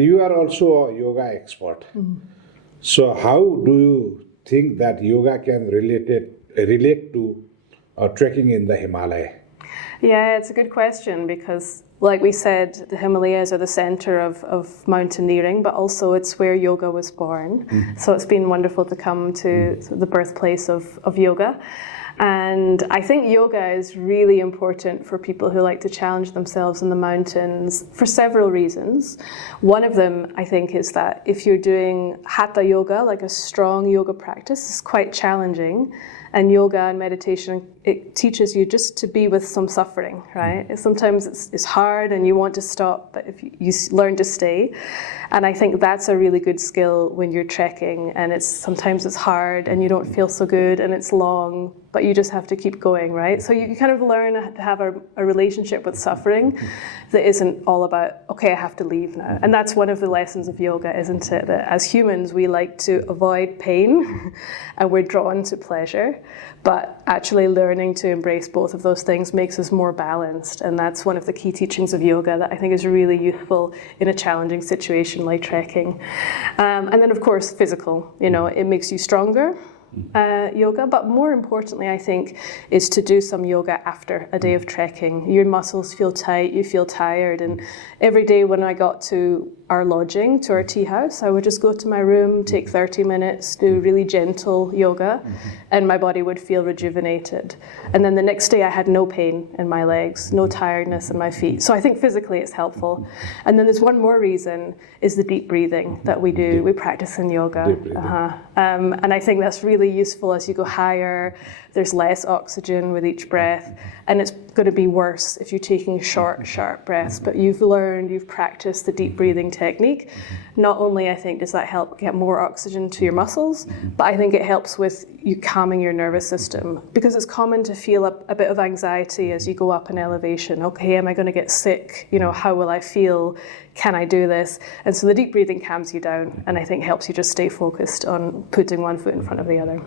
You are also a yoga expert. So how do you think that yoga can relate to trekking in the Himalaya? Yeah, it's a good question because, like we said, the Himalayas are the center of mountaineering, but also it's where yoga was born. So it's been wonderful to come to the birthplace of yoga. And I think yoga is really important for people who like to challenge themselves in the mountains for several reasons. One of them, I think, is that if you're doing hatha yoga, like a strong yoga practice, it's quite challenging. And yoga and meditation, it teaches you just to be with some suffering, right? Sometimes it's hard and you want to stop, but if you learn to stay. And I think that's a really good skill when you're trekking, and sometimes it's hard and you don't feel so good and it's long, but you just have to keep going, right? So you kind of learn to have a relationship with suffering that isn't all about, okay, I have to leave now. And that's one of the lessons of yoga, isn't it? That as humans, we like to avoid pain and we're drawn to pleasure. But actually learning to embrace both of those things makes us more balanced. And that's one of the key teachings of yoga that I think is really useful in a challenging situation like trekking. And then, of course, physical. It makes you stronger. Yoga, but more importantly, I think, is to do some yoga after a day of trekking. Your muscles feel tight, you feel tired, and every day when I got to our lodging, to our tea house, I would just go to my room, take 30 minutes, do really gentle yoga, and my body would feel rejuvenated. And then the next day I had no pain in my legs, no tiredness in my feet. So I think physically it's helpful. And then there's one more reason, is the deep breathing that we do. We practice in yoga. And I think that's really useful as you go higher. There's less oxygen with each breath, and it's going to be worse if you're taking short, sharp breaths. But you've practiced the deep breathing technique. Not only, I think, does that help get more oxygen to your muscles, but I think it helps with you calming your nervous system, because it's common to feel a bit of anxiety as you go up in elevation. Okay, am I going to get sick? How will I feel? Can I do this? And so the deep breathing calms you down, and I think helps you just stay focused on putting one foot in front of the other.